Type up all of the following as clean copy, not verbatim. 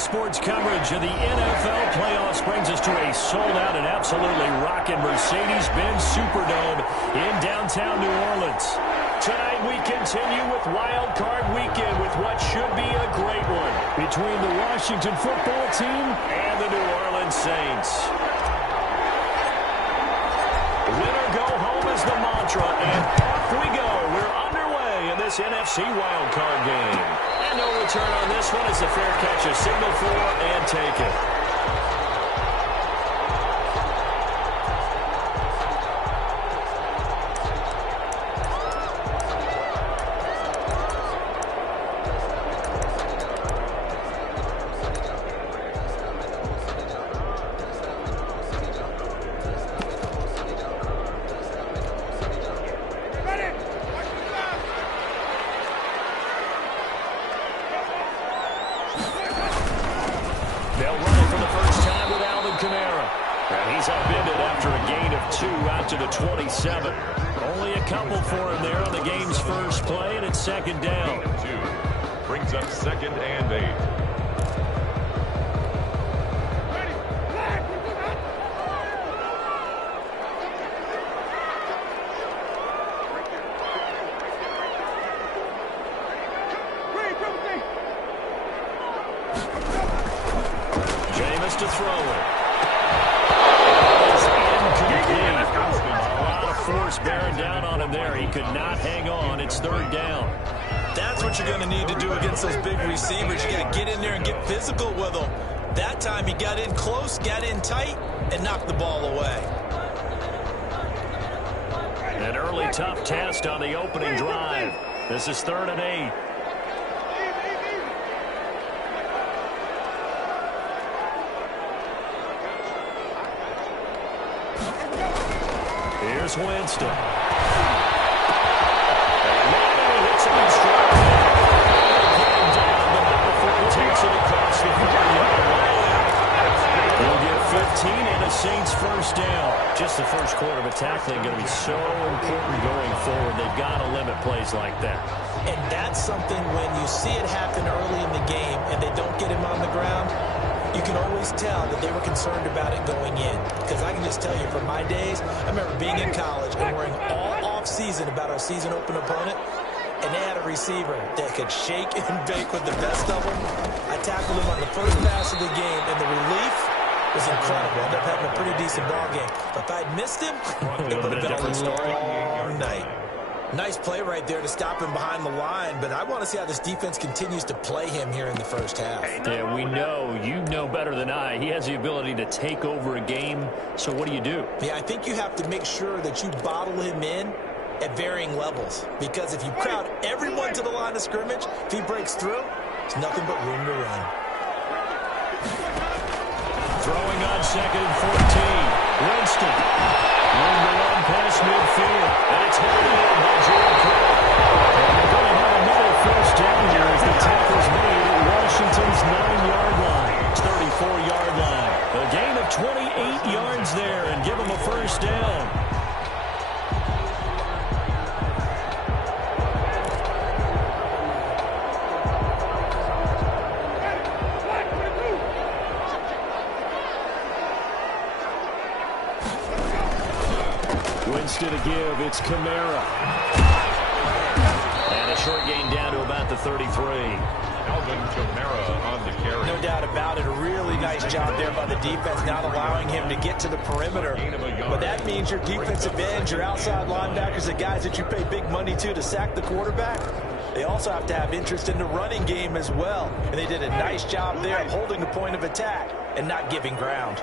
Sports coverage of the NFL playoffs brings us to a sold-out and absolutely rocking Mercedes-Benz Superdome in downtown New Orleans. Tonight we continue with Wild Card Weekend with what should be a great one between the Washington football team and the New Orleans Saints. Winner go home is the mantra, and off we go. We're underway in this NFC Wild Card game. And no return on this one. It's a fair catch, a signal for, and take it. They'll run it for the first time with Alvin Kamara. And he's upended after a gain of 2 out to the 27. Only a couple for him there on the game's first play, and it's second down. 2 brings up 2nd and 8. To throw it. Is incomplete. A lot of force bearing down on him there. He could not hang on. It's third down. That's what you're going to need to do against those big receivers. You got to get in there and get physical with them. That time he got in close, got in tight, and knocked the ball away. An early tough test on the opening drive. This is 3rd and 8. Here's Winston. And now he hits him in stride. Getting down, the number 4 takes it across the 40-yard line. He'll get 15 and a Saints first down. Just the first quarter of a tackling going to be so important going forward. They've got to limit plays like that. And that's something when you see it happen early in the game and they don't get him on the ground, you can always tell that they were concerned about it going in. Because I can just tell you from my days, I remember being in college and worrying all off-season about our season-open opponent, and they had a receiver that could shake and bake with the best of them. I tackled him on the first pass of the game, and the relief was incredible. Ended up having a pretty decent ball game. But if I'd missed him, it would have been a different story all night. Nice play right there to stop him behind the line, but I want to see how this defense continues to play him here in the first half. Yeah, we know, you know better than I, he has the ability to take over a game, so what do you do? Yeah, I think you have to make sure that you bottle him in at varying levels, because if you crowd everyone to the line of scrimmage, if he breaks through, there's nothing but room to run. Throwing on 2nd and 14, Winston. Room to run past midfield, and it's held in by Jordan Crow. And they're going to have another first down here as the tackle's made at Washington's 9-yard line. 34-yard line. A gain of 28 yards there and give them a first down. Winston to give, it's Kamara. And a short gain down to about the 33. Alvin Kamara on the carry. No doubt about it. A really nice job there by the defense, not allowing him to get to the perimeter. But that means your defensive ends, your outside linebackers, the guys that you pay big money to sack the quarterback, they also have to have interest in the running game as well. And they did a nice job there of holding the point of attack and not giving ground.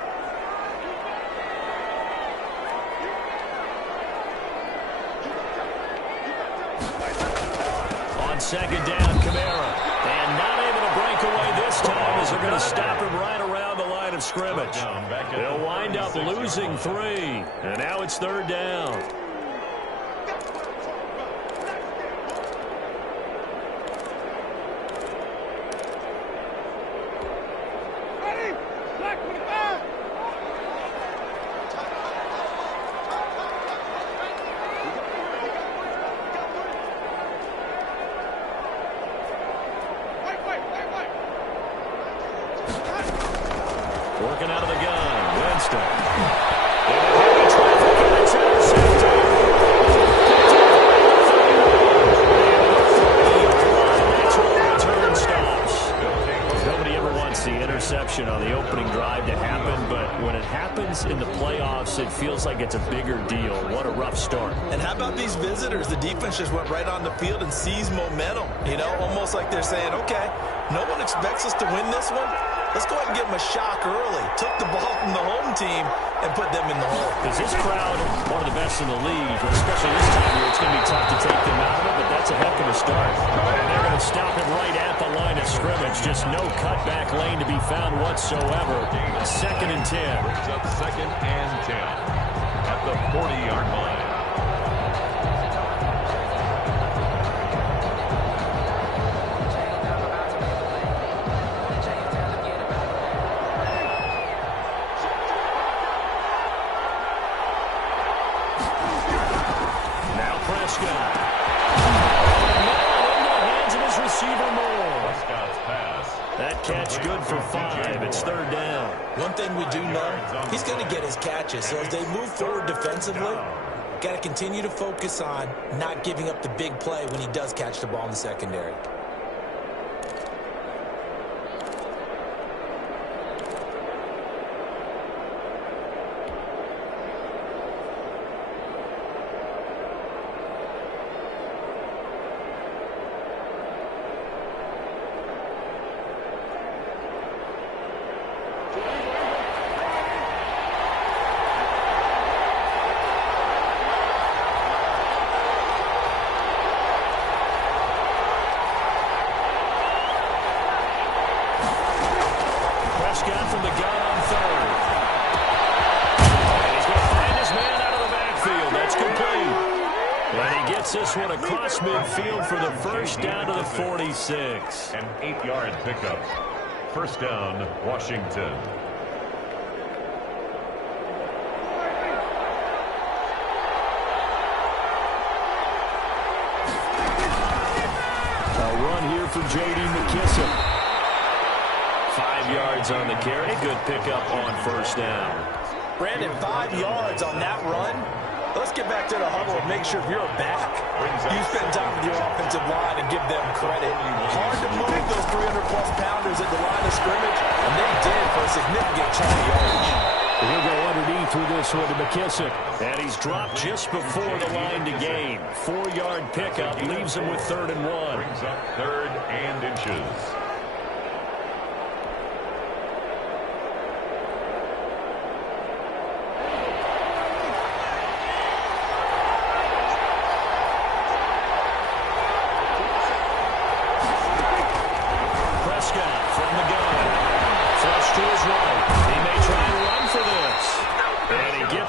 On 2nd down, Kamara. And not able to break away this time as they're going to stop him right around the line of scrimmage. They'll wind up losing 3. And now it's 3rd down. a bigger deal. What a rough start. And how about these visitors? The defense just went right on the field and seized momentum. You know, almost like they're saying, okay, no one expects us to win this one. Let's go ahead and give them a shock early. Took the ball from the home team and put them in the hole. Is this crowd one of the best in the league? Especially this time of year, it's going to be tough to take them out of it, but that's a heck of a start. And they're going to stop him right at the line of scrimmage. Just no cutback lane to be found whatsoever. 2nd and 10. Brings up 2nd and 10 at the 40-yard line. That catch good for 5. It's 3rd down. One thing we do know, he's going to get his catches. So as they move forward defensively, got to continue to focus on not giving up the big play when he does catch the ball in the secondary. From the gun on 3rd. And he's going to find his man out of the backfield. That's complete. And he gets this one across midfield for the 1st down to the 46. An 8-yard pickup. 1st down, Washington. A run here for J.D. McKissick. 5 yards on the carry. Good pickup on 1st down. Brandon, 5 yards on that run. Let's get back to the huddle and make sure you're back. You spend time with your offensive line and give them credit. Hard to move those 300-plus pounders at the line of scrimmage, and they did for a significant chunk of yardage. He'll go underneath with this one to McKissick. And he's dropped just before the line to gain. 4-yard pickup leaves him with 3rd and 1. Brings up 3rd and inches.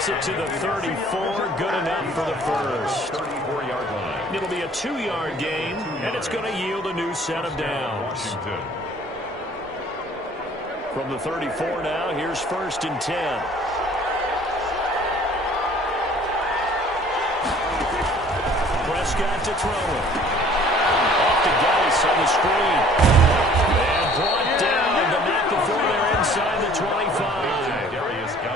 It to the 34, good enough for the 1st. 34-yard line. It'll be a 2-yard gain, and it's going to yield a new set of downs. Washington. From the 34 now, here's 1st and 10. Prescott to throw it. Off to Geis on the screen. And brought down, but not before they're inside the 25.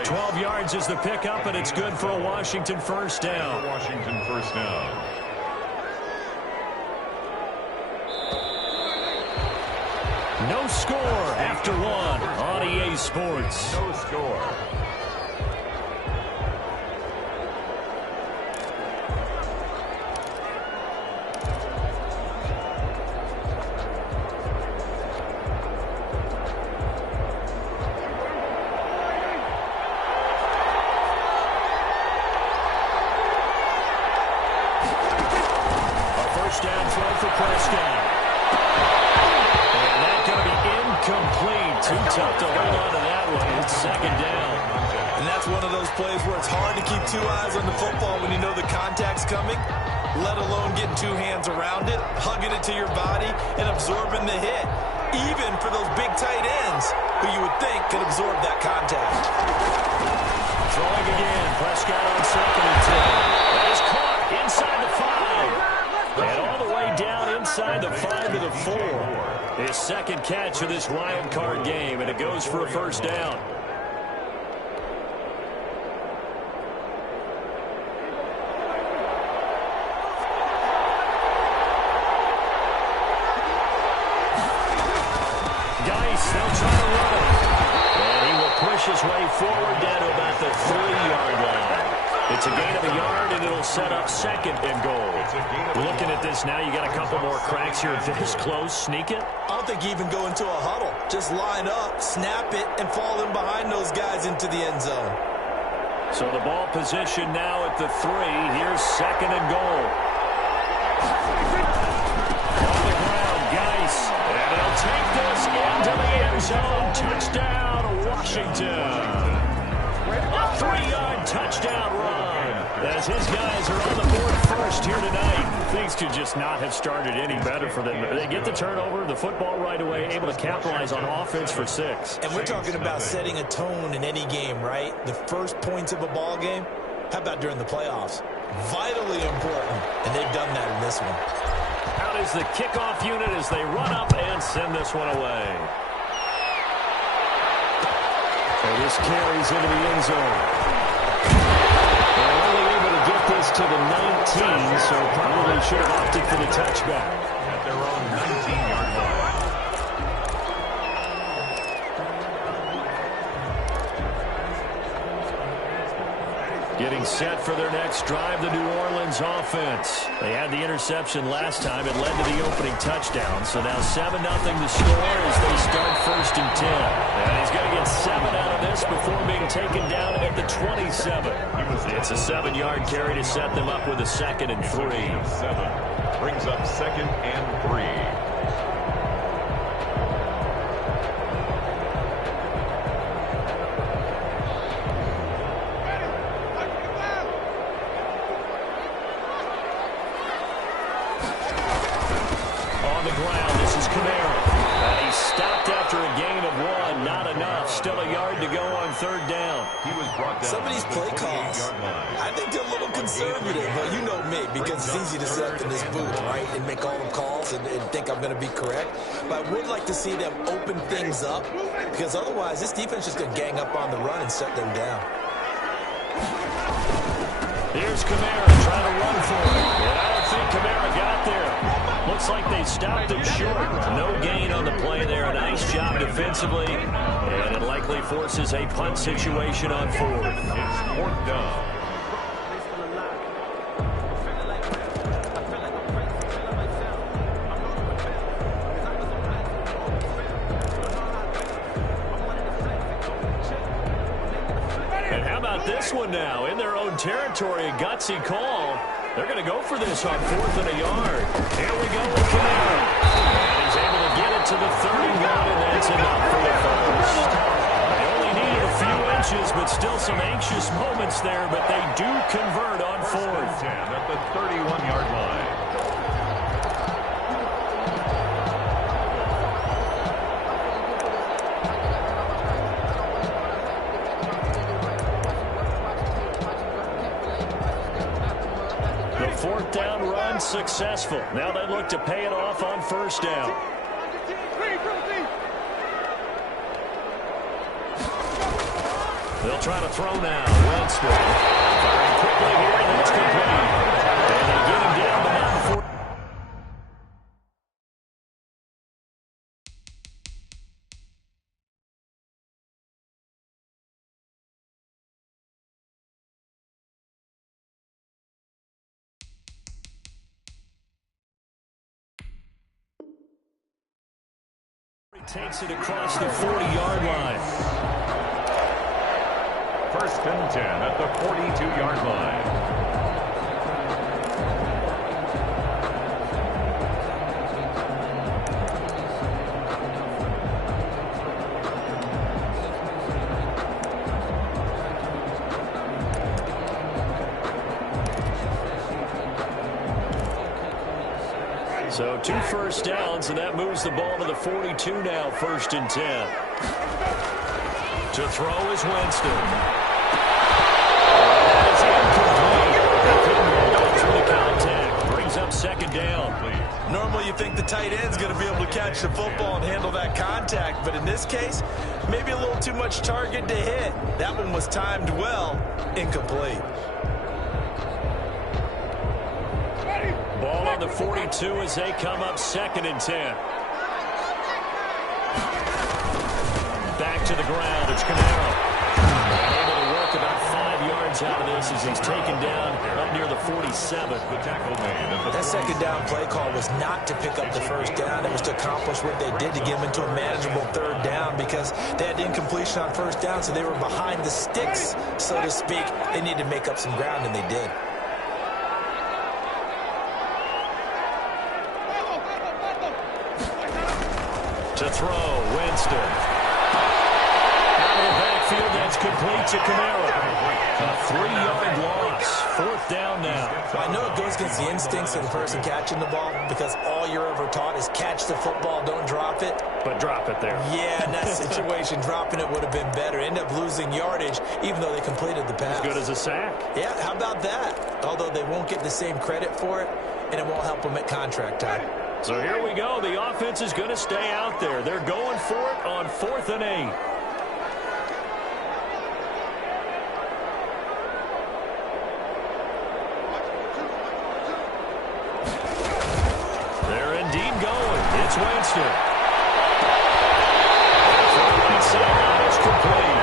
12 yards is the pickup, and it's good for a Washington 1st down. Washington 1st down. No score after 1 on EA Sports. No score. Down throw for Prescott. And that's going to be incomplete. Too tough to hold on to that one. It's 2nd down. And that's one of those plays where it's hard to keep 2 eyes on the football when you know the contact's coming, let alone getting 2 hands around it, hugging it to your body, and absorbing the hit. Even for those big tight ends who you would think could absorb that contact. Throwing again. Prescott on 2nd and 10. That is caught inside the 5. And all the way down inside the 5 to the 4. His 2nd catch of this wild card game, and it goes for a 1st down. Geis, they'll try to run it. And he will push his way forward down to about the 3-yard line. It's a gain of a yard, and it'll set up second and goal. Looking at this now, you got a couple more cracks here. This close, sneak it. I don't think you even go into a huddle. Just line up, snap it, and fall in behind those guys into the end zone. So the ball position now at the 3. Here's second and goal. On the ground, Geis. And he'll take this into the end zone. Touchdown, Washington. A 3-yard touchdown run. As his guys are on the board first here tonight. Things could just not have started any better for them. They get the turnover, the football right away, able to capitalize on offense for 6. And we're talking about setting a tone in any game, right? The first points of a ball game. How about during the playoffs? Vitally important. And they've done that in this one. Out is the kickoff unit as they run up and send this one away. And this carries into the end zone. They're only able to get this to the 19, so probably should have opted for the touchback. At their own 19-yard line. Getting set for their next drive, the New Orleans offense. They had the interception last time. It led to the opening touchdown. So now 7-0 the score as they start first and 10. And he's going to get 7 out of this before being taken down at the 27. It's a 7-yard carry to set them up with a second and 3. 7 brings up second and 3. Third down. He was brought down. Some of these play calls, I think they're a little conservative, but you know me, because it's easy to sit up in this booth, right, and make all the calls and think I'm going to be correct. But I would like to see them open things up, because otherwise this defense is going to gang up on the run and shut them down. Here's Kamara trying to run for it. And I don't think Kamara got there. Looks like they stopped him short. No gain on the play there. A nice job defensively. And it likely forces a punt situation on 4th. It's 4th down. And how about this one now? In their own territory, a gutsy call. They're going to go for this on 4th and a yard. Here we go with Kamara. And he's able to get it to the 31, and that's enough for the first. They only needed a few inches, but still some anxious moments there, but they do convert on 4th. 10 at the 31-yard line. The 4th down run successful. Now they look to pay it off on 1st down. They'll try to throw now. Winston firing quickly here, and that's complete. And they get him down, but not before. He takes it across the 40-yard line. 1st and 10 at the 42-yard line. So 2 first downs, and that moves the ball to the 42 now, 1st and 10. To throw is Winston. Up 2nd down, please. Normally you think the tight end's going to be able to catch the football and handle that contact, but in this case, maybe a little too much target to hit. That one was timed well, incomplete. Ball on the 42 as they come up 2nd and 10. Back to the ground, it's Kamara. Able to work about 5 yards yards out of this as he's taken down up near the 47. That second down play call was not to pick up the first down. It was to accomplish what they did to get them into a manageable third down because they had incompletion on first down, so they were behind the sticks, so to speak. They needed to make up some ground, and they did. To throw, Winston. Out of the backfield, that's complete to Kamara. A 3-yard loss. Fourth down now. Well, I know it goes against the instincts of the person catching the ball because all you're ever taught is catch the football, don't drop it. But drop it there. Yeah, in that situation, dropping it would have been better. End up losing yardage, even though they completed the pass. As good as a sack. Yeah, how about that? Although they won't get the same credit for it, and it won't help them at contract time. So here we go. The offense is going to stay out there. They're going for it on 4th and 8. They're indeed going. It's Winston. For the right sideline, it's complete.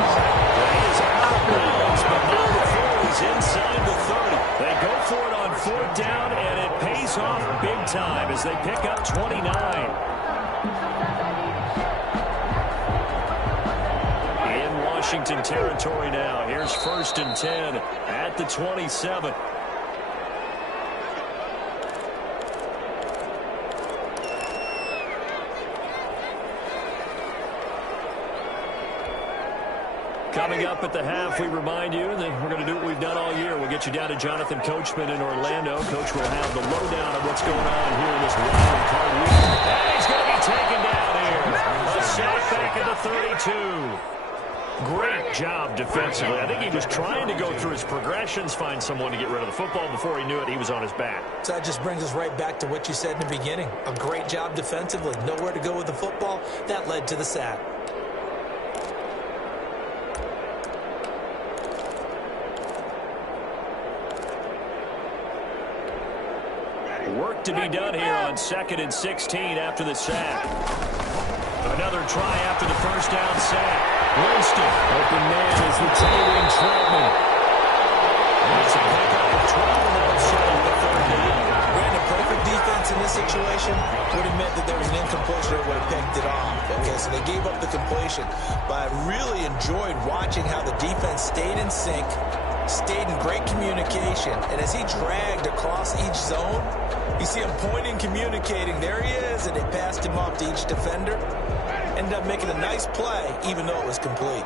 He is out of bounds, but now the 4 is inside the 30. They go for it on 4th down, and it pays off big time as they pick up 29. In Washington territory now. Here's 1st and 10 at the 27. Coming up at the half, we remind you that we're going to do what we've done all year. We'll get you down to Jonathan Coachman in Orlando. Coach will have the lowdown of what's going on here in this wild card week. And he's going to be taken down here. A sack back at the 32. Great job defensively. I think he was trying to go through his progressions, find someone to get rid of the football. Before he knew it, he was on his back. So that just brings us right back to what you said in the beginning. A great job defensively. Nowhere to go with the football. That led to the sack. Work to be done here on 2nd and 16 after the sack. Another try after the first down sack. Winston, open man is the tailing Troutman. That's a pickup of 12 on the outside of the 3rd down. Brandon, perfect defense in this situation would have meant that there was an incompletion that would have picked it off. Okay, so they gave up the completion. But I really enjoyed watching how the defense stayed in sync, stayed in great communication, and as he dragged across each zone, you see him pointing, communicating. There he is, and they passed him off to each defender. Ended up making a nice play, even though it was complete.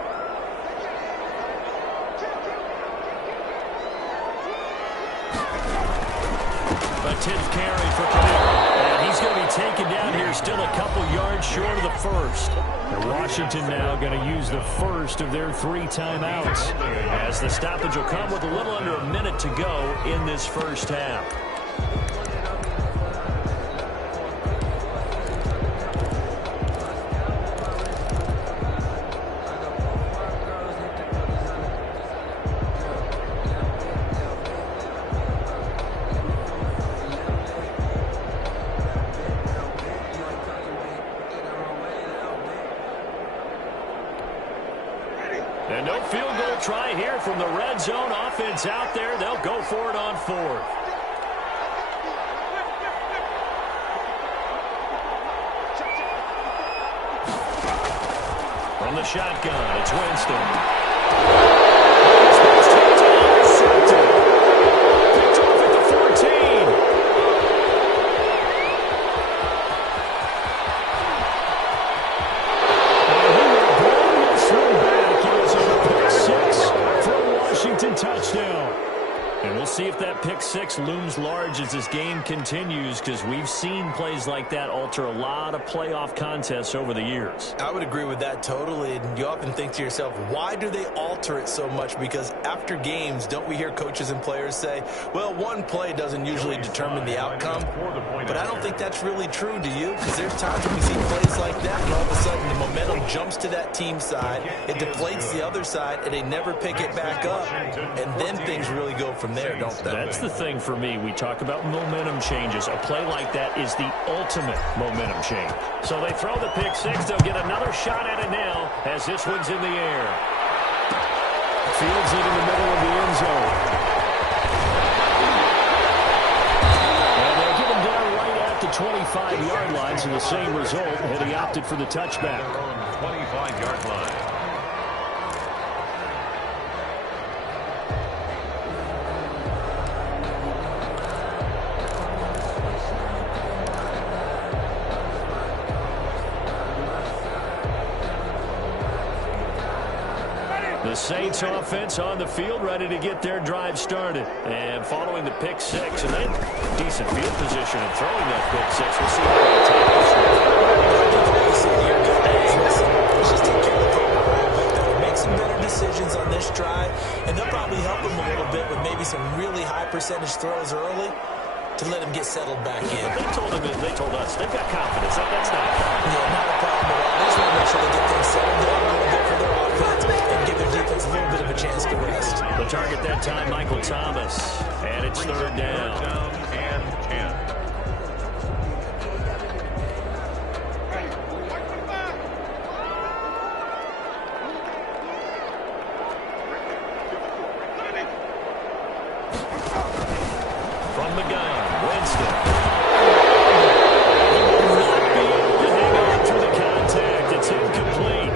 A 10th carry for Kamara. And he's going to be taken down here, still a couple yards short of the first. And Washington now going to use the first of their 3 timeouts, as the stoppage will come with a little under a minute to go in this first half. And no field goal try here from the red zone. Offense out there. They'll go for it on 4th. From the shotgun, it's Winston. Picked off at the 14. Touchdown. And we'll see if that pick 6 looms large as this game continues, because we've seen plays like that alter a lot of playoff contests over the years. I would agree with that totally. And you often think to yourself, why do they alter it so much? Because after games, don't we hear coaches and players say, well, one play doesn't usually determine the outcome? But I don't think that's really true, do you? Because there's times when we see plays like that, and all of a sudden the momentum jumps to that team side, it deflates the other side, and they never pick it back up. And then things really go from there, don't they? That's the thing for me. We talk about momentum changes. A play like that is the ultimate momentum change. So they throw the pick 6. They'll get another shot at it now as this one's in the air. Fields it in the middle of the end zone. And they'll get him down right at the 25-yard line, so the same result, and he opted for the touchback. 25-yard line. The Saints offense on the field, ready to get their drive started. And following the pick six, and then decent field position and throwing that pick six. We'll see how they attack this one. Let's just take care of the football. Make some better decisions on this drive, and they'll probably help them a little bit with maybe some really high percentage throws early to let them get settled back in. They told us they've got confidence. That's not a problem at all. They just want to make sure they get things settled down a little bit for their offense and give their defense a little bit of a chance to rest. The target that time, Michael Thomas, and it's third down. Third down and 10. From the gun, Winston. Not be able to hang on through the contact. It's incomplete.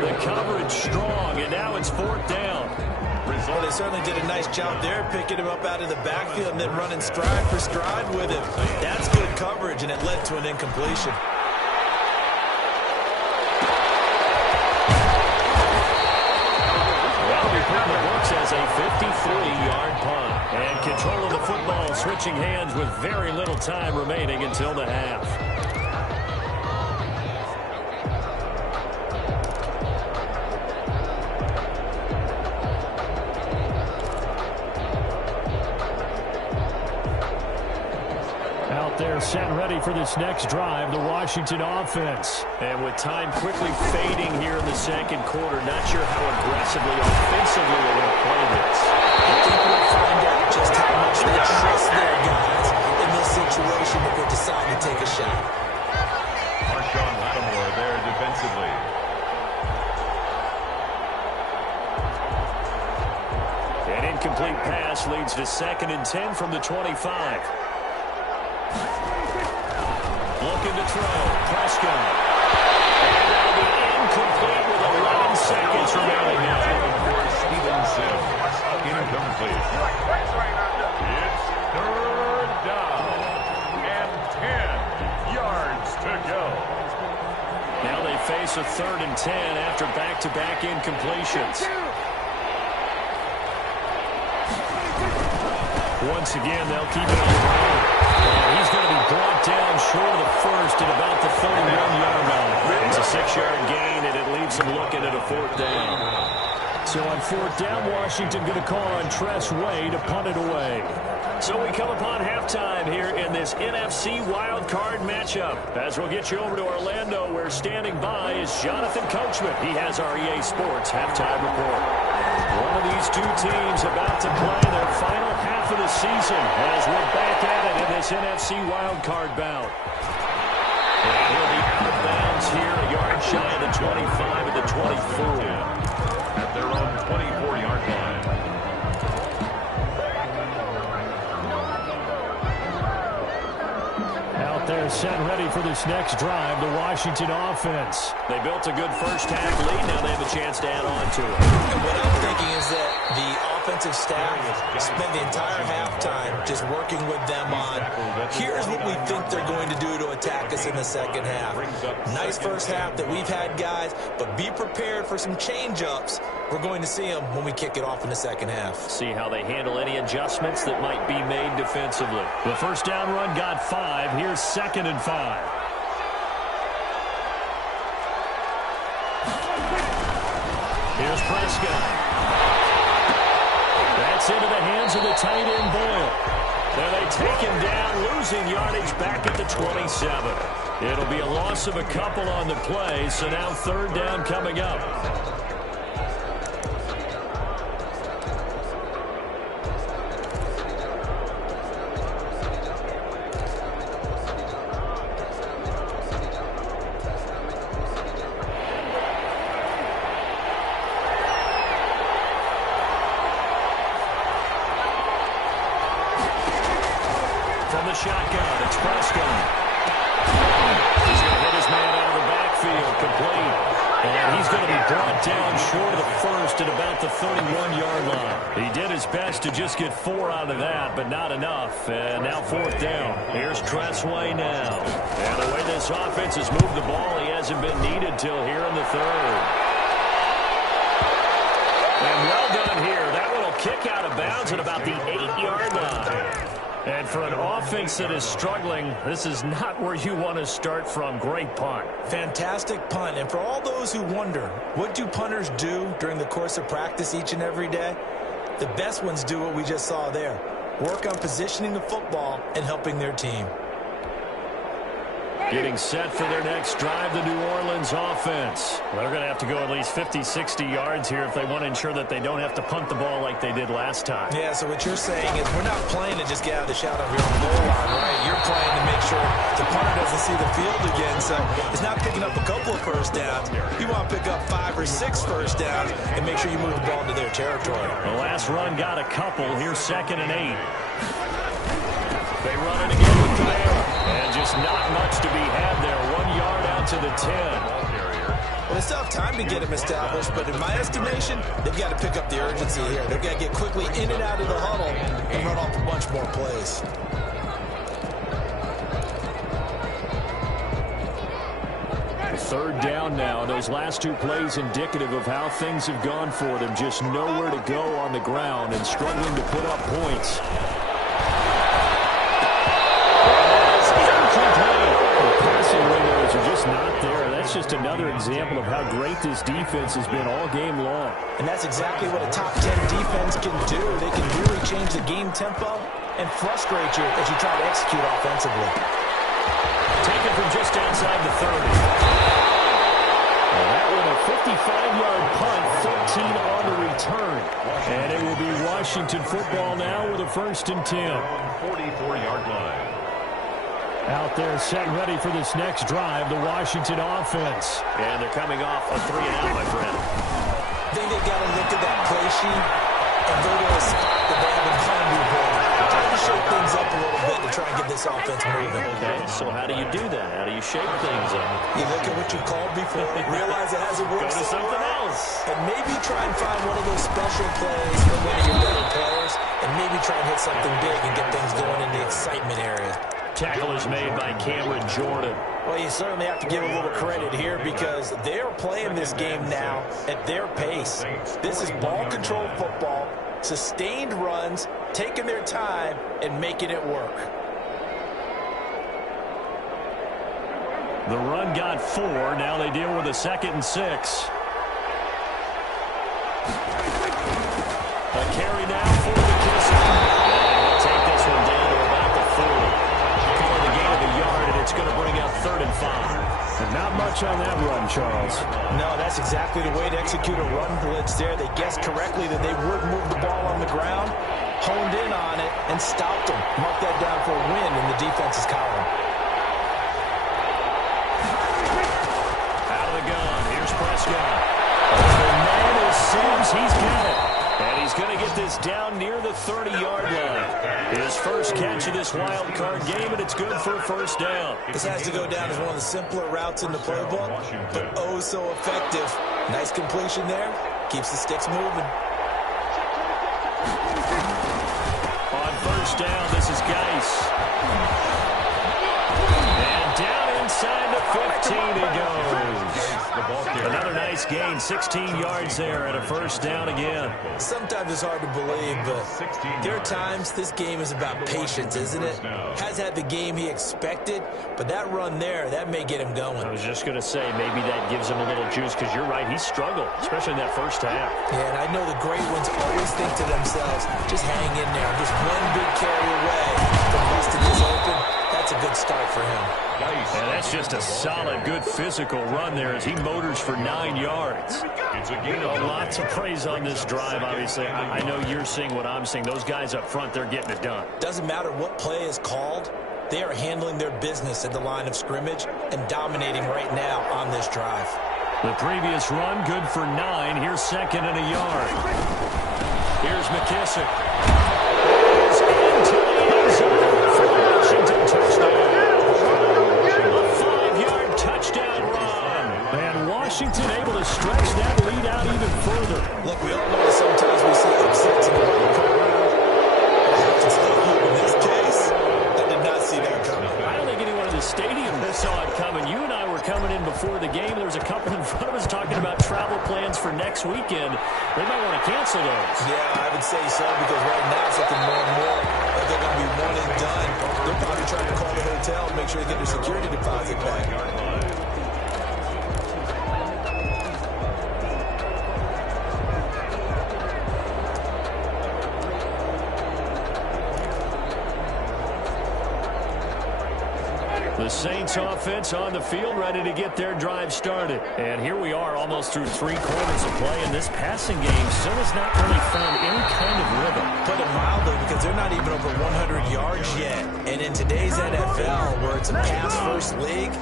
The coverage strong, and now it's fourth down. Well, they certainly did a nice job there, picking him up out of the backfield and then running stride for stride with him. That's good coverage, and it led to an incompletion. Well, we put in the books as a 53-yard punt. And control of the football switching hands with very little time remaining until the half. Out there set ready for this next drive, the Washington offense. And with time quickly fading here in the second quarter, not sure how aggressively, offensively they're going to play this. I think we'll find out just how much they trust their guys in this situation if they decide to take a shot. Marshawn Lattimore there defensively. An incomplete pass leads to 2nd and 10 from the 25. Looking to throw. Prescott. And that'll be incomplete with 11 seconds remaining. Stevenson. Incomplete. It's third down and 10 yards to go. Now they face a 3rd and 10 after back-to-back incompletions. Once again, they'll keep it on the ground. He's going to be brought down short of the first at about the 31-yard line. It's a 6-yard gain, and it leaves them looking at a 4th down. So on 4th down, Washington going to call on Tress Way to punt it away. So we come upon halftime here in this NFC wildcard matchup. As we'll get you over to Orlando, where standing by is Jonathan Coachman. He has our EA Sports halftime report. One of these two teams about to play their final half of the season as we're back at it in this NFC wildcard bout. And he'll be out of bounds here, a yard shy of the 25 at the 24. At their own 24-yard line. Out there set ready for this next drive, the Washington offense. They built a good first half lead. Now they have a chance to add on to it. And what I'm thinking is that the offensive staff spent the entire halftime just working with them on, here's what we think they're going to do to attack us in the second half. Nice first half that we've had, guys, but be prepared for some change-ups. We're going to see them when we kick it off in the second half. See how they handle any adjustments that might be made defensively. The first down run got 5. Here's 2nd and 5. Here's Prescott. That's into the hands of the tight end Boyle. There they take him down, losing yardage back at the 27. It'll be a loss of a couple on the play, so now 3rd down coming up. From the shotgun, it's Prescott. He's going to hit his man out of the backfield, complete. And he's going to be brought down short of the first at about the 31-yard line. He did his best to just get 4 out of that, but not enough. And now 4th down. Here's Tressway now. And the way this offense has moved the ball, he hasn't been needed till here in the 3rd. And well done here. That one will kick out of bounds at about the 8-yard line. And for an offense that is struggling, this is not where you want to start from. Great punt. Fantastic punt. And for all those who wonder, what do punters do during the course of practice each and every day? The best ones do what we just saw there. Work on positioning the football and helping their team. Getting set for their next drive, the New Orleans offense. They're going to have to go at least 50, 60 yards here if they want to ensure that they don't have to punt the ball like they did last time. Yeah, so what you're saying is we're not playing to just get out of the shot of your own goal line, right? You're playing to make sure the punter doesn't see the field again. So it's not picking up a couple of first downs. You want to pick up 5 or 6 first downs and make sure you move the ball into their territory. The last run got a couple. Here's 2nd and 8. They run it again with Kamara. And just not much to be had there. 1 yard out to the 10. Well, they still have time to get him established, but in my estimation, they've got to pick up the urgency here. They've got to get quickly in and out of the huddle and run off a bunch more plays. Third down now. Those last 2 plays indicative of how things have gone for them. Just nowhere to go on the ground and struggling to put up points. Windows are just not there. That's just another example of how great this defense has been all game long. And that's exactly what a top 10 defense can do. They can really change the game tempo and frustrate you as you try to execute offensively. Taken from just outside the 30. Well, that one a 55-yard punt, 13 on the return. And it will be Washington football now with a 1st and 10. 44-yard line. Out there set ready for this next drive, the Washington offense. And they're coming off a 3-and-out, my friend. I think they've got to look at that play sheet and go to a spot that they haven't done before. Try to shake things up a little bit to try and get this offense moving. Okay, so how do you do that? How do you shake things up? You look at what you called before, realize it hasn't worked. Go to something else. And maybe try and find one of those special plays from one of your better players, and maybe try and hit something big and get things going in the excitement area. Tackle is made by Cameron Jordan. Well, you certainly have to give a little credit here because they're playing this game now at their pace. This is ball control football, sustained runs, taking their time, and making it work. The run got 4. Now they deal with a 2nd and 6. A carry now for McKissick. And he'll take this one down to about the 40. Calling the gain of a yard, and it's going to bring out 3rd and 5. And not much on that run, Charles. No, that's exactly the way to execute a run blitz there. They guessed correctly that they would move the ball on the ground, honed in on it, and stopped them. Mark that down for a win in the defense's column. Out of the gun, here's Prescott. The man is Sims, he's got it. And he's going to get this down near the 30-yard line. His first catch of this wild card game, and it's good for a 1st down. This has to go down as one of the simpler routes in the playbook, but oh so effective. Nice completion there. Keeps the sticks moving. On 1st down, this is Geis. And down inside the 15 he goes. Another nice gain, 16 yards there and a 1st down again. Sometimes it's hard to believe, but there are times this game is about patience, isn't it? Has had the game he expected, but that run there, that may get him going. I was just going to say, maybe that gives him a little juice, because you're right, he struggled, especially in that 1st half. Yeah, and I know the great ones always think to themselves, just hang in there. Just one big carry away from busting this open. That's a good start for him. And that's just a solid, good physical run there as he motors for 9 yards. Lots of praise on this drive, obviously. I know you're seeing what I'm seeing. Those guys up front, they're getting it done. Doesn't matter what play is called. They are handling their business at the line of scrimmage and dominating right now on this drive. The previous run, good for 9. Here's 2nd and a yard. Here's McKissick. He's into the end zone for couple in front of us talking about travel plans for next weekend. They might want to cancel those. Yeah, I would say so, because right now it's looking more and more like they're going to be one and done. They're probably trying to call the hotel and make sure they get their security deposit back. The Saints offense on the field, ready to get their drive started. And here we are almost through 3 quarters of play, and this passing game still has not really found any kind of rhythm. Put it mildly, because they're not even over 100 yards yet. And in today's NFL, where it's a pass-first league,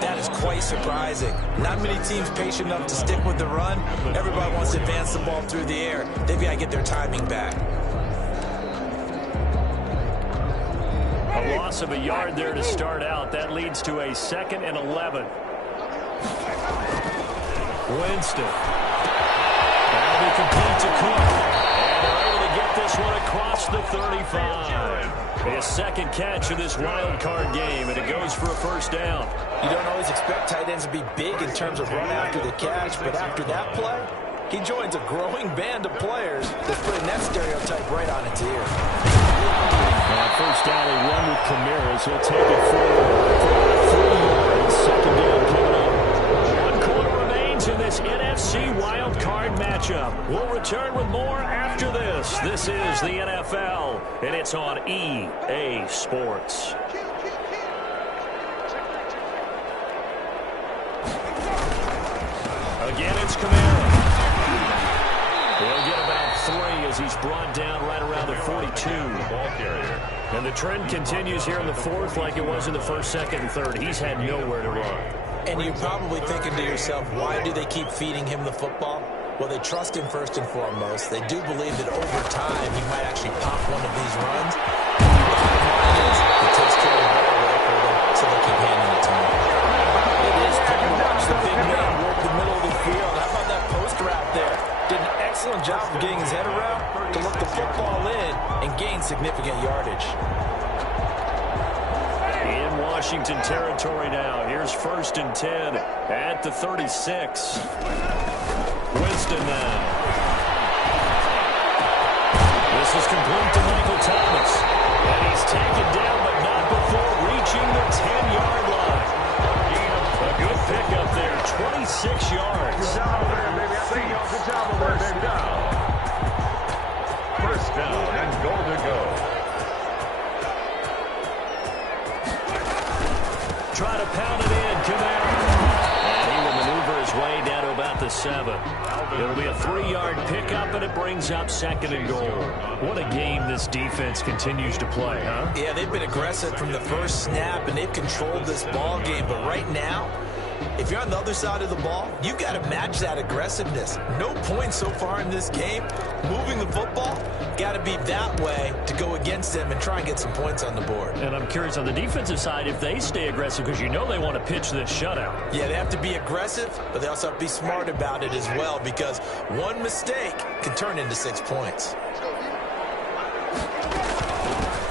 that is quite surprising. Not many teams patient enough to stick with the run. Everybody wants to advance the ball through the air. They've got to get their timing back. A loss of a yard there to start out. That leads to a 2nd and 11. Winston. That'll be complete to Cook. And they're able to get this one across the 35. His second catch of this wild card game, and it goes for a first down. You don't always expect tight ends to be big in terms of run after the catch, but after that play, he joins a growing band of players that's putting that stereotype right on its ear. First down, they run with Kamara. He'll take it forward for 3 yards. Second down coming up. 1 quarter remains in this NFC wild card matchup. We'll return with more after this. This is the NFL, and it's on EA Sports. Again, it's Kamara. He'll get about 3 as he's brought down right around the 42. And the trend continues here in the 4th like it was in the 1st, 2nd, and 3rd. He's had nowhere to run. And you're probably thinking to yourself, why do they keep feeding him the football? Well, they trust him first and foremost. They do believe that over time he might actually pop one of these runs. He takes care of the ball away for them, so they keep handing it to him. It is fun to watch the big man work the middle of the field. How about that post route there? Did an excellent job of getting his head around to look the football in and gain significant yardage. In Washington territory now. Here's 1st and 10 at the 36. Winston now. This is complete to Michael Thomas. And he's taken down, but not before reaching the 10-yard line. A good pickup there, 26 yards. First down and goal to go. Try to pound it in, Kamara. And he will maneuver his way down to about the 7. It'll be a 3-yard pickup, and it brings up 2nd and goal. What a game this defense continues to play, huh? Yeah, they've been aggressive from the first snap, and they've controlled this ball game. But right now, if you're on the other side of the ball, you've got to match that aggressiveness. No points so far in this game. Moving the football, got to be that way to go against them and try and get some points on the board. And I'm curious on the defensive side if they stay aggressive, because you know they want to pitch this shutout. Yeah, they have to be aggressive, but they also have to be smart about it as well, because one mistake can turn into 6 points.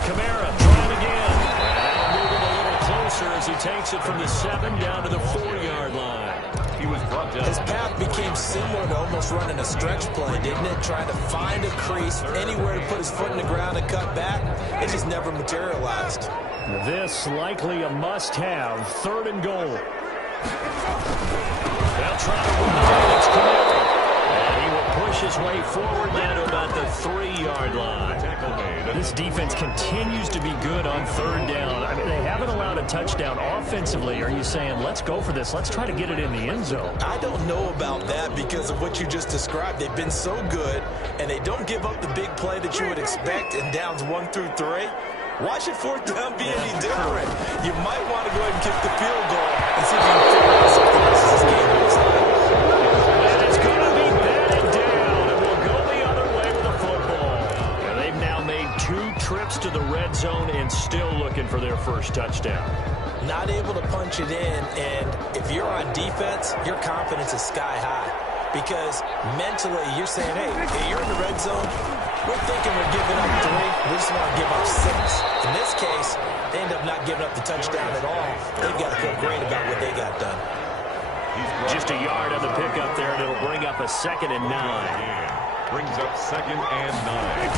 Kamara trying again. And moving a little closer as he takes it from the 7 down to the 4-yard line. He was brought down. His path became similar to almost running a stretch play, didn't it? Trying to find a crease, anywhere to put his foot in the ground and cut back. It just never materialized. This likely a must-have. 3rd and goal. They'll try to run it. It's Kamara. And he will push his way forward down to about the 3-yard line. This defense continues to be good on 3rd down. I mean, they haven't allowed a touchdown offensively. Are you saying, let's go for this? Let's try to get it in the end zone. I don't know about that because of what you just described. They've been so good, and they don't give up the big play that you would expect in downs 1 through 3. Why should 4th down be any different? You might want to go ahead and kick the field goal and see if you can figure out something else as this game goes on. And it's going to be batted down, and we'll go the other way with the football. And they've now made 2 trips to the red zone and still looking for their first touchdown. Not able to punch it in, and if you're on defense, your confidence is sky high. Because mentally, you're saying, hey, you're in the red zone. We're thinking we're giving up 3. We just want to give up 6. In this case, they end up not giving up the touchdown at all. They've got to feel great about what they got done. Just a yard on the pickup there, and it'll bring up a 2nd and 9. Brings up 2nd and 9.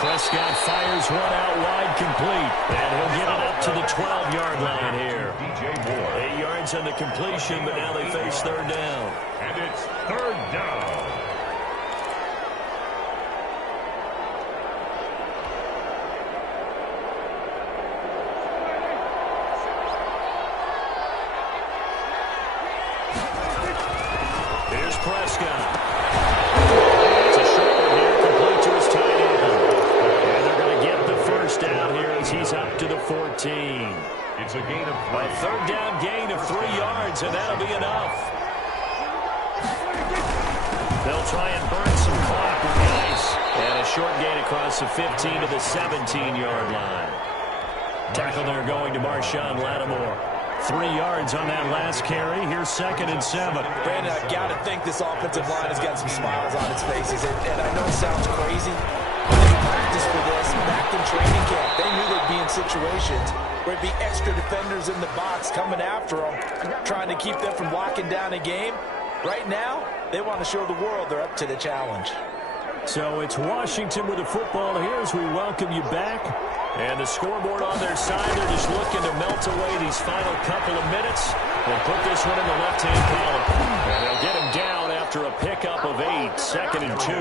Prescott fires one out wide, complete, and he'll get it up to the 12-yard line here. 8 yards on the completion, but now they face 3rd down. And it's 3rd down. Here's Prescott. It's a short one here, complete to his tight end. And they're going to get the 1st down here as he's up to the 14. It's a gain of 3. A 3rd down gain of 3 yards, and that'll be enough. They'll try and burn some clock with the ice. And a short gain across the 15 to the 17-yard line. Tackle there going to Marshawn Lattimore. 3 yards on that last carry. Here's 2nd and 7. Brandon, I've got to think this offensive line has got some smiles on its faces. And I know it sounds crazy. They practiced for this back in training camp. They knew they'd be in situations where it'd be extra defenders in the box coming after them, trying to keep them from locking down a game. Right now, they want to show the world they're up to the challenge. So it's Washington with the football here as we welcome you back. And the scoreboard on their side, they're just looking to melt away these final couple of minutes and put this one in the left-hand column. And they'll get him down after a pickup of 8, 2nd and 2.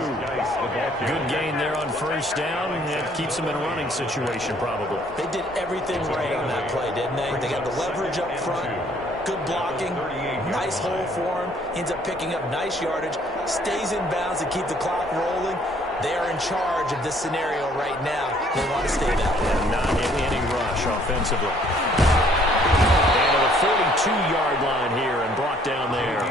Good gain there on 1st down, and it keeps them in a running situation probably. They did everything right on that play, didn't they? They got the leverage up front, good blocking, nice hole for him, ends up picking up nice yardage, stays in bounds to keep the clock rolling. They are in charge of this scenario right now. They want to stay that way. And not in any rush offensively. And to the 42-yard line here and brought down there.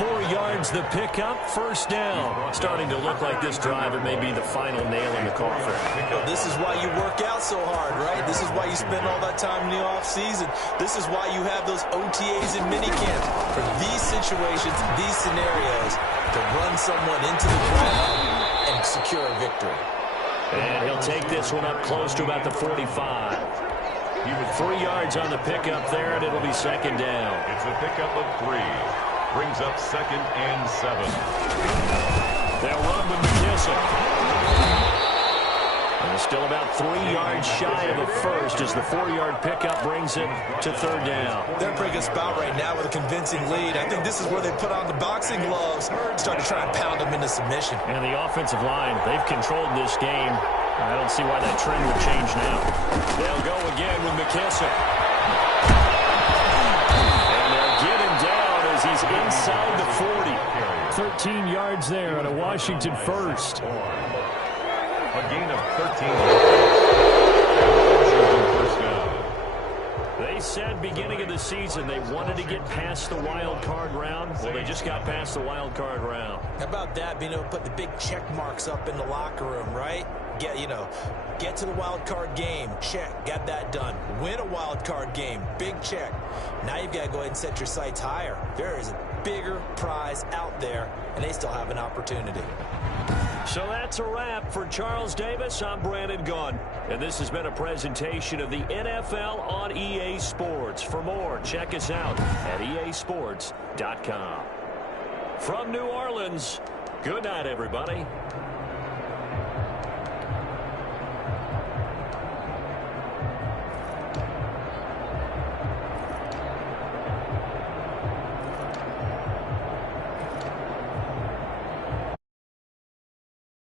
4 yards the pickup, 1st down. Starting to look like this drive, it may be the final nail in the coffin. Well, this is why you work out so hard, right? This is why you spend all that time in the offseason. This is why you have those OTAs and minicamps. For these situations, these scenarios, to run someone into the ground and secure a victory. And he'll take this one up close to about the 45. He was 3 yards on the pickup there, and it'll be 2nd down. It's a pickup of 3. Brings up 2nd and 7. They'll run with McKissick. And still about 3 yards shy of a 1st as the 4-yard pickup brings it to 3rd down. They're in a pretty good spot right now with a convincing lead. I think this is where they put on the boxing gloves, start to try and pound them into submission. And the offensive line, they've controlled this game. I don't see why that trend would change now. They'll go again with McKissick. And they'll get him down as he's inside the 40. 13 yards there on a Washington 1st. A gain of 13 yards. They said beginning of the season they wanted to get past the wild card round. Well, they just got past the wild card round. How about that, being able to put the big check marks up in the locker room, right? Get to the wild card game, check, got that done. Win a wild card game, big check. Now you've got to go ahead and set your sights higher. There is a bigger prize out there, and they still have an opportunity. So that's a wrap for Charles Davis. I'm Brandon Gunn, and this has been a presentation of the NFL on EA Sports. For more, check us out at easports.com. From New Orleans, good night, everybody.